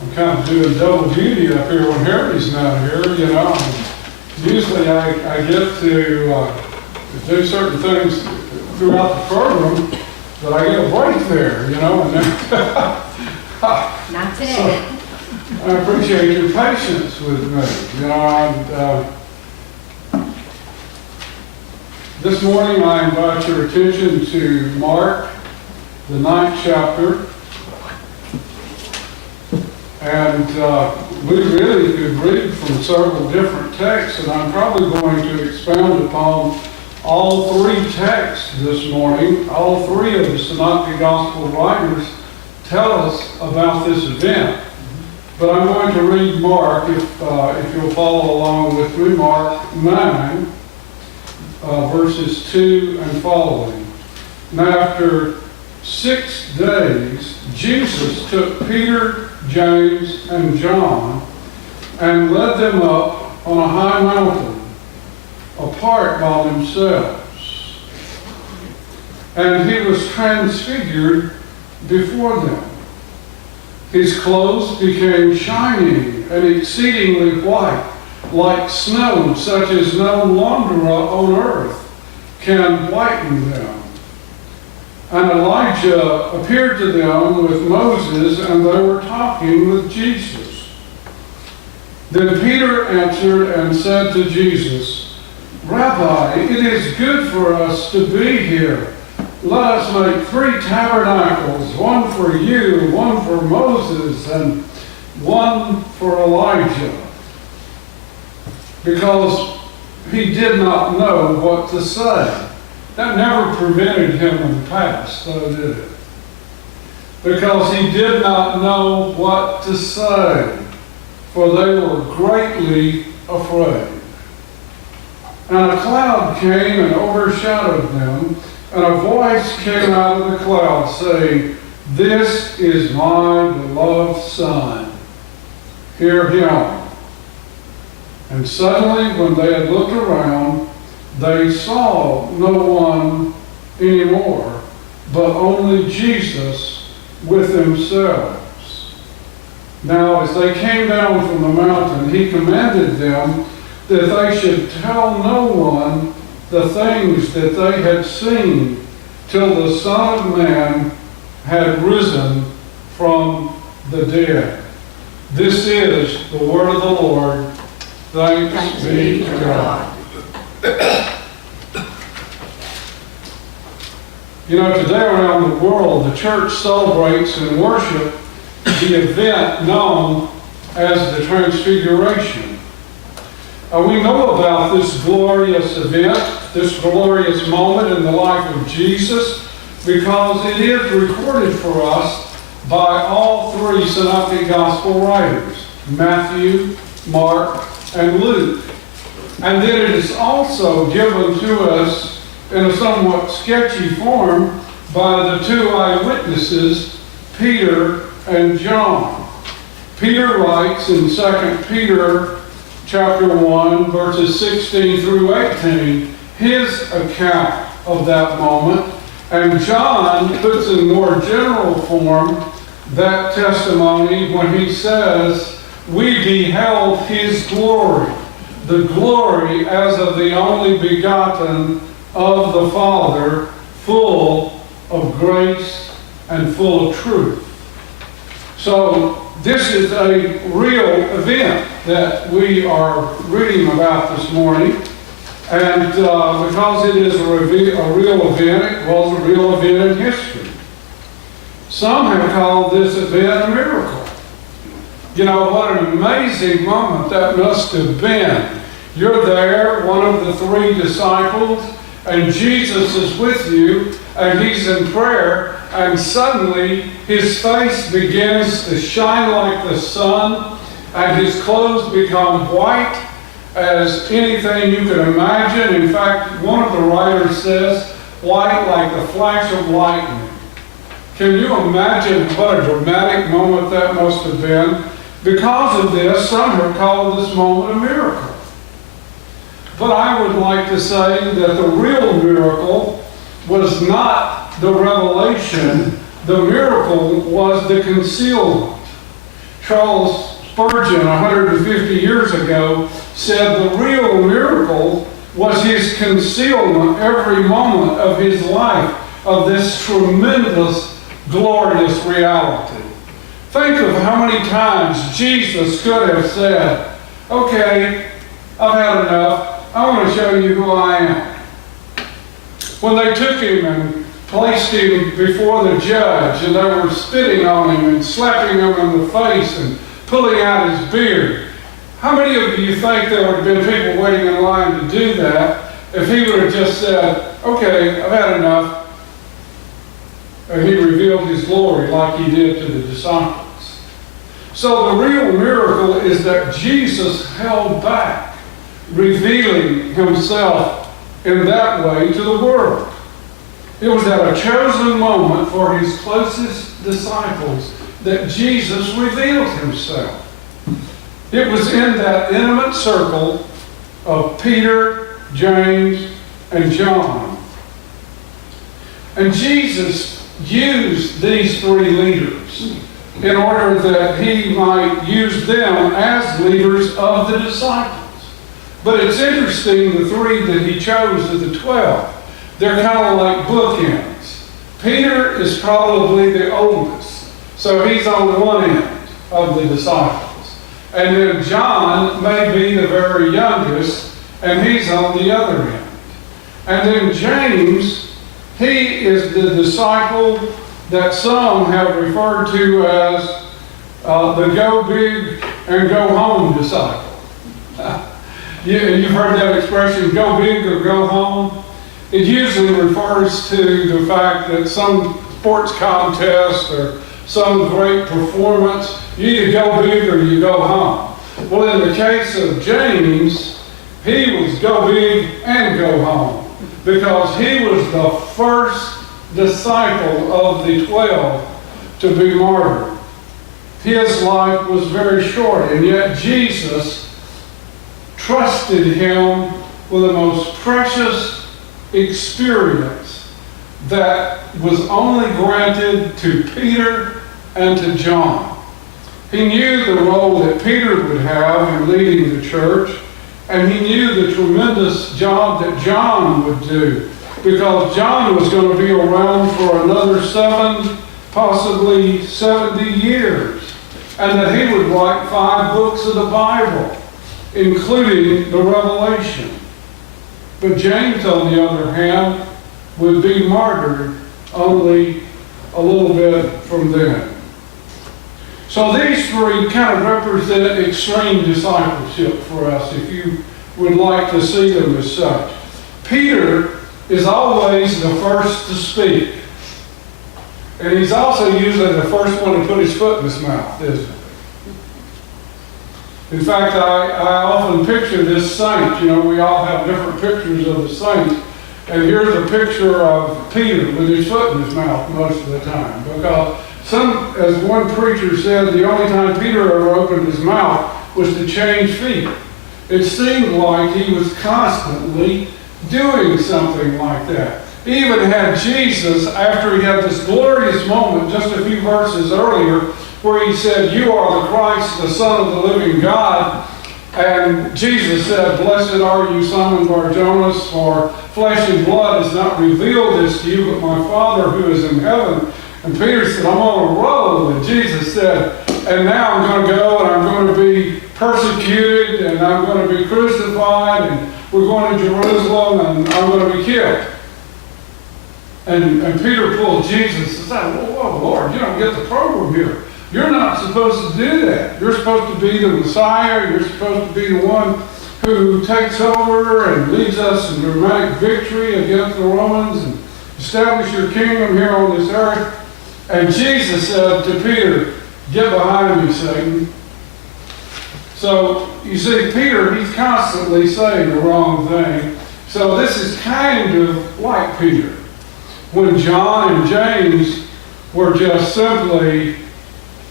I'm kind of doing double duty up here when Harry's not here, you know. Usually I get to do certain things throughout the program, but I get a break there, you know. And then Not today. So, I appreciate your patience with me, you know. And, this morning I invite your attention to Mark, the 9th chapter. And we really could read from several different texts, and I'm probably going to expound upon all three texts this morning. All three of the Synoptic Gospel writers tell us about this event. But I'm going to read Mark, if you'll follow along with me, Mark 9, verses 2 and following. Now after 6 days, Jesus took Peter, James, and John and led them up on a high mountain, apart by themselves. And he was transfigured before them. His clothes became shining and exceedingly white, like snow, such as no launderer on earth can whiten them. And Elijah appeared to them with Moses, and they were talking with Jesus. Then Peter answered and said to Jesus, Rabbi, it is good for us to be here. Let us make 3 tabernacles, one for you, one for Moses, and one for Elijah. Because he did not know what to say. That never prevented him in the past, though, did it? Because he did not know what to say, for they were greatly afraid. And a cloud came and overshadowed them, and a voice came out of the cloud saying, This is my beloved Son. Hear him. And suddenly, when they had looked around, they saw no one anymore, but only Jesus with themselves. Now, as they came down from the mountain, he commanded them that they should tell no one the things that they had seen till the Son of Man had risen from the dead. This is the word of the Lord. Thanks be to God. You know, today around the world, the church celebrates and worships the event known as the Transfiguration. We know about this glorious event, this glorious moment in the life of Jesus, because it is recorded for us by all 3 Synoptic Gospel writers, Matthew, Mark, and Luke. And then it is also given to us in a somewhat sketchy form by the 2 eyewitnesses, Peter and John. Peter writes in 2 Peter chapter 1, verses 16 through 18, his account of that moment. And John puts in more general form that testimony when he says, we beheld his glory, the glory as of the only begotten of the Father, full of grace and full of truth. So this is a real event that we are reading about this morning. And because it is a real event, it was a real event in history. Some have called this event a miracle. You know, what an amazing moment that must have been. You're there, one of the 3 disciples, and Jesus is with you, and he's in prayer, and suddenly his face begins to shine like the sun, and his clothes become white as anything you can imagine. In fact, one of the writers says, white like the flash of lightning. Can you imagine what a dramatic moment that must have been? Because of this, some have called this moment a miracle. But I would like to say that the real miracle was not the revelation. The miracle was the concealment. Charles Spurgeon, 150 years ago, said the real miracle was his concealment every moment of his life of this tremendous, glorious reality. Think of how many times Jesus could have said, okay, I've had enough. I want to show you who I am. When they took him and placed him before the judge, and they were spitting on him and slapping him in the face and pulling out his beard, how many of you think there would have been people waiting in line to do that if he would have just said, okay, I've had enough, and he revealed his glory like he did to the disciples? So the real miracle is that Jesus held back, revealing himself in that way to the world. It was at a chosen moment for his closest disciples that Jesus revealed himself. It was in that intimate circle of Peter, James, and John. And Jesus used these three leaders in order that he might use them as leaders of the disciples. But it's interesting, the three that he chose of the 12, they're kind of like bookends. Peter is probably the oldest, so he's on one end of the disciples. And then John may be the very youngest, and he's on the other end. And then James, he is the disciple that some have referred to as the go big and go home disciple. You've heard that expression, go big or go home. It usually refers to the fact that some sports contest or some great performance, you either go big or you go home. Well, in the case of James, he was go big and go home because he was the first disciple of the 12 to be martyred. His life was very short, and yet Jesus trusted him with the most precious experience that was only granted to Peter and to John. He knew the role that Peter would have in leading the church, and he knew the tremendous job that John would do, because John was going to be around for another 7, possibly 70 years, and that he would write 5 books of the Bible, including the Revelation. But James, on the other hand, would be martyred only a little bit from then. So these three kind of represent extreme discipleship for us, if you would like to see them as such. Peter is always the first to speak. And he's also usually the first one to put his foot in his mouth, isn't he? In fact, I often picture this saint. You know, we all have different pictures of the saint. And here's a picture of Peter with his foot in his mouth most of the time. Because as one preacher said, the only time Peter ever opened his mouth was to change feet. It seemed like he was constantly doing something like that. He even had Jesus, after he had this glorious moment just a few verses earlier, where he said, "You are the Christ, the Son of the living God." And Jesus said, "Blessed are you, Simon Bar-Jonas, for flesh and blood has not revealed this to you, but my Father who is in heaven." And Peter said, "I'm on a roll." And Jesus said, "And now I'm going to go and I'm going to be persecuted and I'm going to be crucified and we're going to Jerusalem and I'm going to be killed." And Peter pulled Jesus and said, "Whoa, Lord, you don't get the program here. You're not supposed to do that. You're supposed to be the Messiah. You're supposed to be the one who takes over and leads us in dramatic victory against the Romans and establish your kingdom here on this earth." And Jesus said to Peter, "Get behind me, Satan." So, you see, Peter, he's constantly saying the wrong thing. So this is kind of like Peter. When John and James were just simply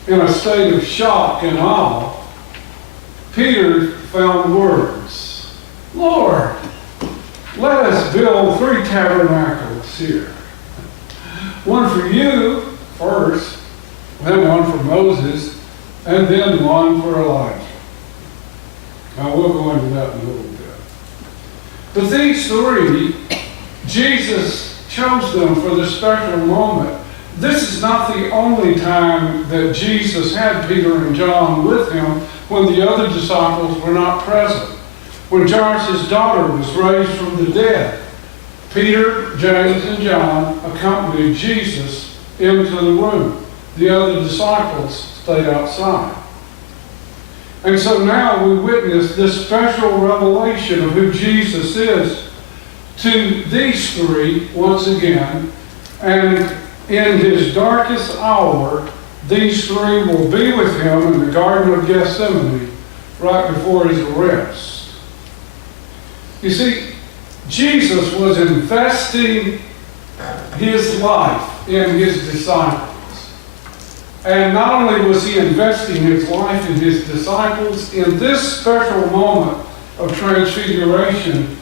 in a state of shock and awe, Peter found words. "Lord, let us build 3 tabernacles here. One for you first, then one for Moses, and then one for Elijah. Now we'll go into that in a little bit. But these three, Jesus chose them for this special moment. This is not the only time that Jesus had Peter and John with him when the other disciples were not present. When Jairus' daughter was raised from the dead, Peter, James, and John accompanied Jesus into the room. The other disciples stayed outside. And so now we witness this special revelation of who Jesus is to these three once again. And in his darkest hour, these three will be with him in the Garden of Gethsemane right before his arrest. You see, Jesus was investing his life in his disciples. And not only was he investing his life in his disciples, in this special moment of transfiguration,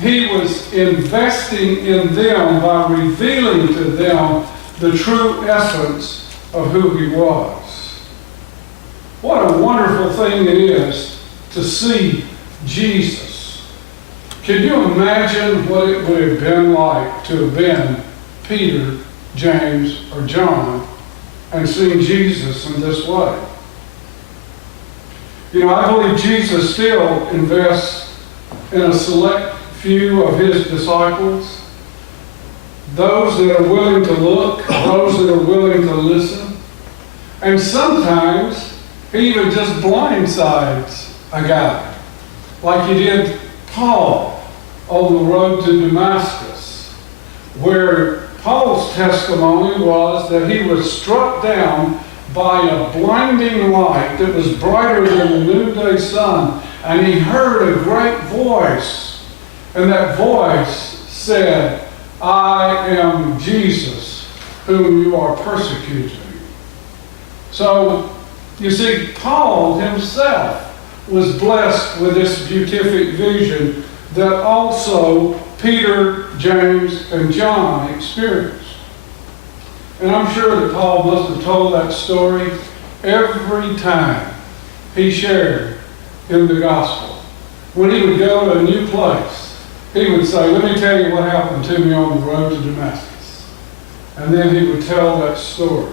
he was investing in them by revealing to them the true essence of who he was. What a wonderful thing it is to see Jesus. Can you imagine what it would have been like to have been Peter, James, or John and seeing Jesus in this way? You know, I believe Jesus still invests in a select few of his disciples, those that are willing to look, those that are willing to listen. And sometimes he even just blindsides a guy, like he did Paul on the road to Damascus, where Paul's testimony was that he was struck down by a blinding light that was brighter than the noonday sun, and he heard a great voice, and that voice said, "I am Jesus, whom you are persecuting." So, you see, Paul himself was blessed with this beatific vision that also Peter, James, and John experienced. And I'm sure that Paul must have told that story every time he shared in the gospel. When he would go to a new place, he would say, "Let me tell you what happened to me on the road to Damascus." And then he would tell that story.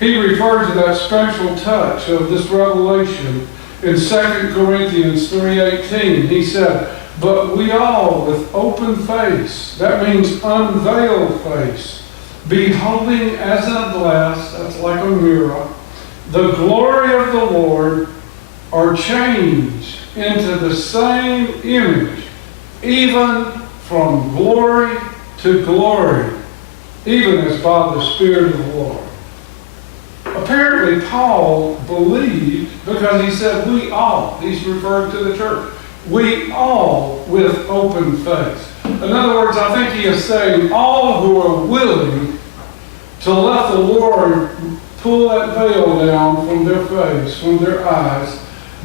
He referred to that special touch of this revelation in 2 Corinthians 3:18. He said, "But we all with open face," that means unveiled face, "beholding as in a glass," that's like a mirror, "the glory of the Lord, are changed into the same image, even from glory to glory, even as by the Spirit of the Lord." Apparently, Paul believed, because he said, "we all," he's referring to the church, "we all with open face." In other words, I think he is saying all who are willing to let the Lord pull that veil down from their face, from their eyes,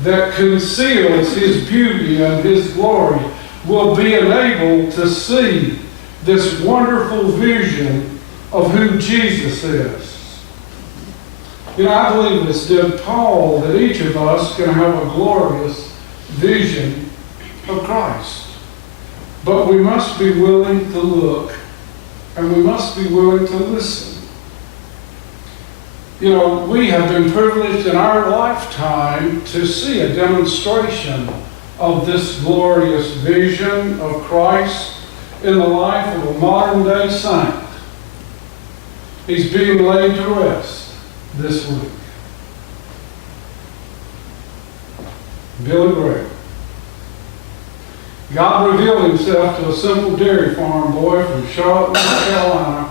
that conceals his beauty and his glory, will be enabled to see this wonderful vision of who Jesus is. You know, I believe as did Paul, that each of us can have a glorious vision of Christ. But we must be willing to look, and we must be willing to listen. You know, we have been privileged in our lifetime to see a demonstration of this glorious vision of Christ in the life of a modern day saint. He's being laid to rest this week. Billy Graham. God revealed himself to a simple dairy farm boy from Charlotte, North Carolina,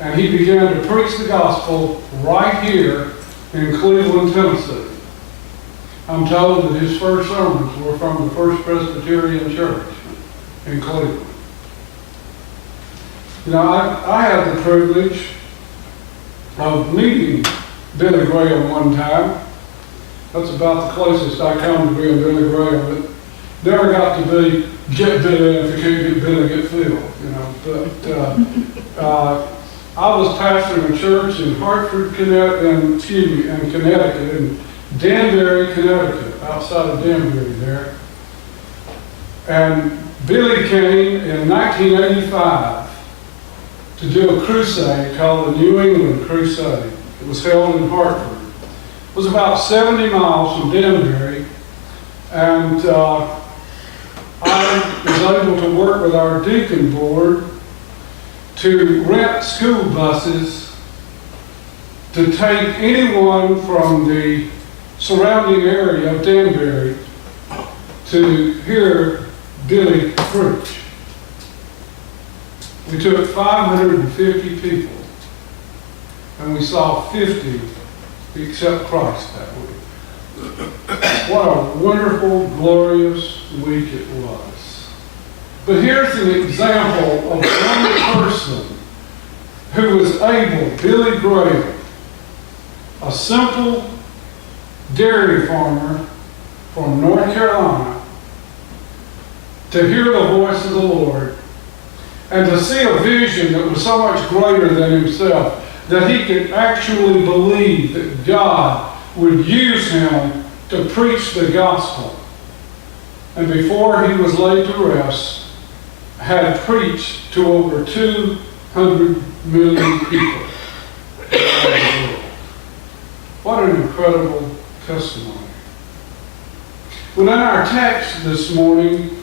and he began to preach the gospel right here in Cleveland, Tennessee. I'm told that his first sermons were from the First Presbyterian Church in Cleveland. You know, I had the privilege of meeting Billy Graham one time. That's about the closest I come to being Billy Graham, but never got to get Billy if you can't get Billy, get Phil, you know. But I was pastoring a church in Hartford, Connecticut, in Danbury, Connecticut, outside of Danbury there. And Billy came in 1985 to do a crusade called the New England Crusade. It was held in Hartford. It was about 70 miles from Danbury, and I was able to work with our deacon board to rent school buses to take anyone from the surrounding area of Danbury to hear Billy preach. We took 550 people, and we saw 50 accept Christ that week. What a wonderful, glorious week it was. But here's an example of one person who was able, Billy Graham, a simple dairy farmer from North Carolina, to hear the voice of the Lord and to see a vision that was so much greater than himself that he could actually believe that God would use him to preach the gospel. And before he was laid to rest, had preached to over 200 million people. What an incredible testimony. Well, in our text this morning,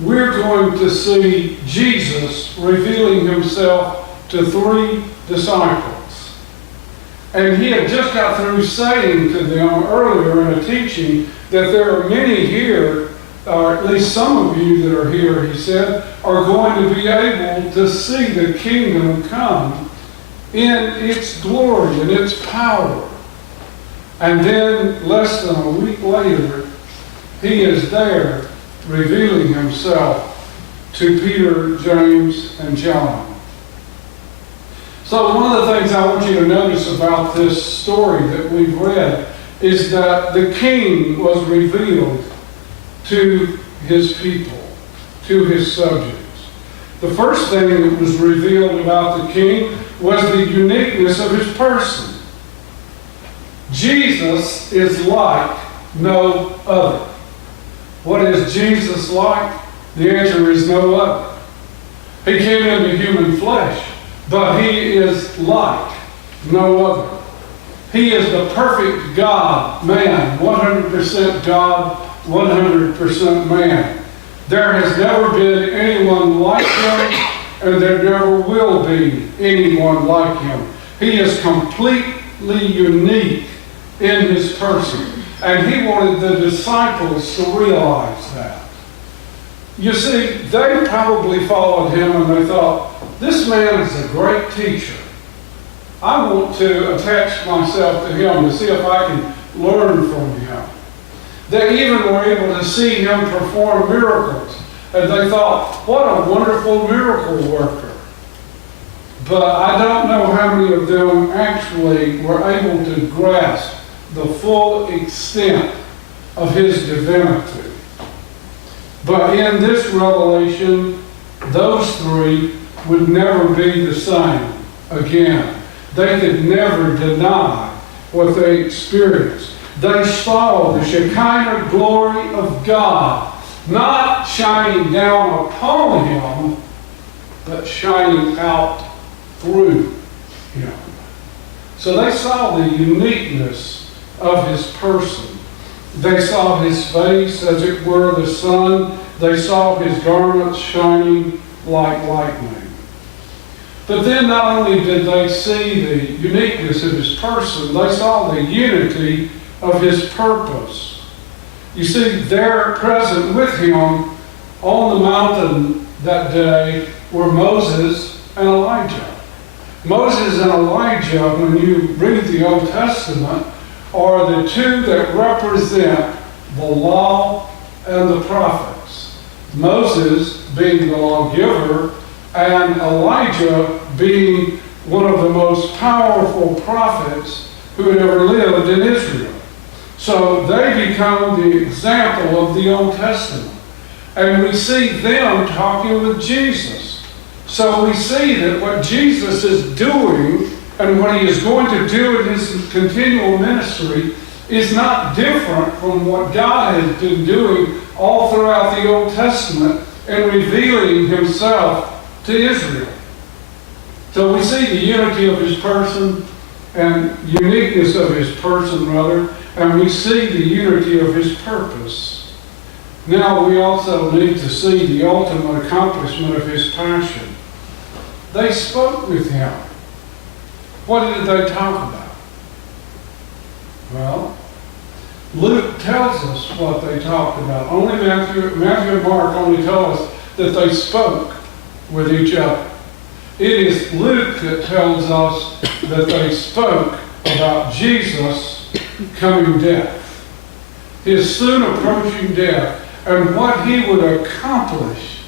we're going to see Jesus revealing himself to 3 disciples. And he had just got through saying to them earlier in a teaching that there are many here, or at least some of you that are here, he said, are going to be able to see the kingdom come in its glory and its power. And then less than a week later, he is there revealing himself to Peter, James, and John. So one of the things I want you to notice about this story that we've read is that the king was revealed to his people, to his subjects. The first thing that was revealed about the king was the uniqueness of his person. Jesus is like no other. What is Jesus like? The answer is no other. He came into human flesh, but he is like no other. He is the perfect God, man, 100% God, 100% man. There has never been anyone like him, and there never will be anyone like him. He is completely unique in his person. And he wanted the disciples to realize that. You see, they probably followed him and they thought, this man is a great teacher. I want to attach myself to him to see if I can learn from him. They even were able to see him perform miracles. And they thought, what a wonderful miracle worker. But I don't know how many of them actually were able to grasp the full extent of his divinity. But in this revelation, those 3 would never be the same again. They could never deny what they experienced. They saw the Shekinah glory of God, not shining down upon him, but shining out through him. So they saw the uniqueness of his person. They saw his face, as it were the sun. They saw his garments shining like lightning. But then not only did they see the uniqueness of his person, they saw the unity of his purpose. You see, there present with him on the mountain that day were Moses and Elijah. Moses and Elijah, when you read the Old Testament, are the 2 that represent the law and the prophets. Moses being the lawgiver, and Elijah being one of the most powerful prophets who had ever lived in Israel. So they become the example of the Old Testament. And we see them talking with Jesus. So we see that what Jesus is doing and what he is going to do in his continual ministry is not different from what God has been doing all throughout the Old Testament and revealing himself to Israel. So we see the unity of his person and uniqueness of his person, rather, and we see the unity of his purpose. Now we also need to see the ultimate accomplishment of his passion. They spoke with him. What did they talk about? Well, Luke tells us what they talked about. Only Matthew and Mark only tell us that they spoke with each other. It is Luke that tells us that they spoke about Jesus coming death, his soon approaching death, and what he would accomplish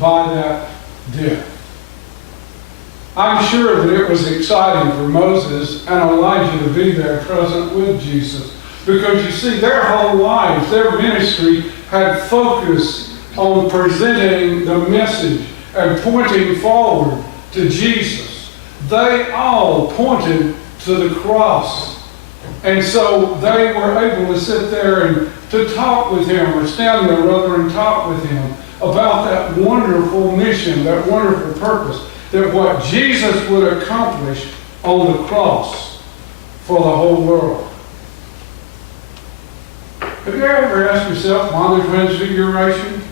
by that death. I'm sure that it was exciting for Moses and Elijah to be there present with Jesus, because you see, their whole lives, their ministry had focused on presenting the message and pointing forward to Jesus. They all pointed to the cross. And so they were able to sit there and to talk with him, or stand there rather and talk with him about that wonderful mission, that wonderful purpose, that what Jesus would accomplish on the cross for the whole world. Have you ever asked yourself why the Transfiguration?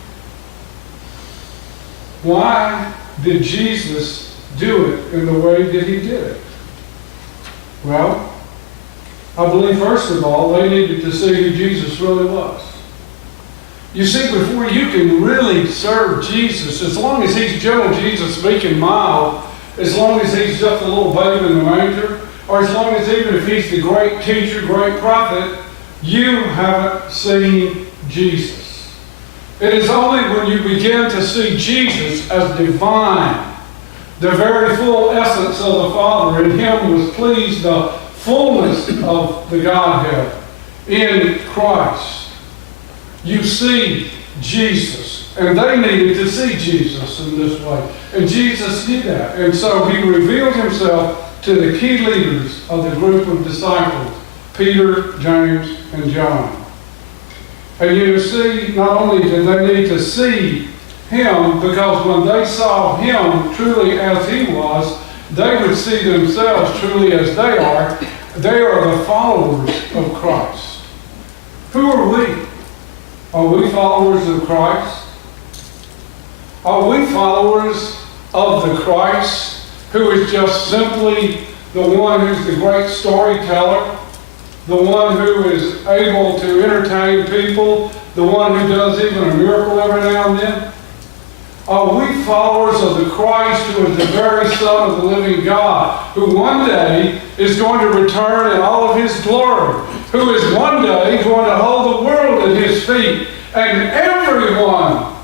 Why did Jesus do it in the way that he did it? Well, I believe first of all, they needed to see who Jesus really was. You see, before you can really serve Jesus, as long as he's gentle Jesus speaking mild, as long as he's just a little babe in the manger, or as long as even if he's the great teacher, great prophet, you haven't seen Jesus. It is only when you begin to see Jesus as divine, the very full essence of the Father, in him was pleased the fullness of the Godhead in Christ. You see Jesus. And they needed to see Jesus in this way. And Jesus did that. And so he revealed himself to the key leaders of the group of disciples, Peter, James, and John. And you see, not only did they need to see him, because when they saw him truly as he was, they would see themselves truly as they are. They are the followers of Christ. Who are we? Are we followers of Christ? Are we followers of the Christ who is just simply the one who's the great storyteller, the one who is able to entertain people, the one who does even a miracle every now and then? Are we followers of the Christ who is the very Son of the living God, who one day is going to return in all of his glory, who is one day going to hold the world at his feet, and everyone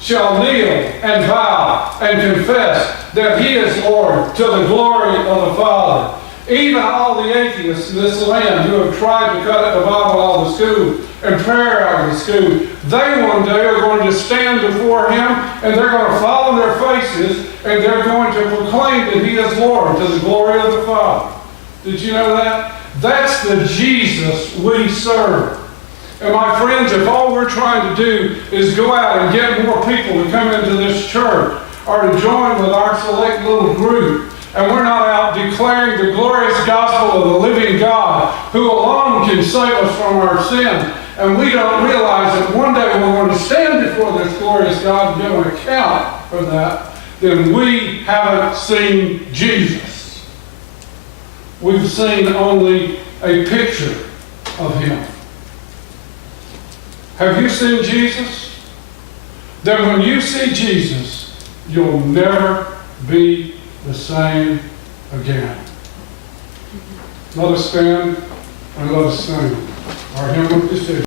shall kneel and bow and confess that he is Lord, to the glory of the Father. Even all the atheists in this land who have tried to cut the Bible out of the school and prayer out of the school, they one day are going to stand before him, and they're going to fall on their faces, and they're going to proclaim that he is Lord, to the glory of the Father. Did you know that? That's the Jesus we serve. And my friends, if all we're trying to do is go out and get more people to come into this church, or to join with our select little group, and we're not out declaring the glorious gospel of the living God, who alone can save us from our sin, and we don't realize that one day we're going to stand before this glorious God and give an account for that, then we haven't seen Jesus. We've seen only a picture of him. Have you seen Jesus? Then when you see Jesus, you'll never be the same again. Let us stand and let us sing our hymn of decision.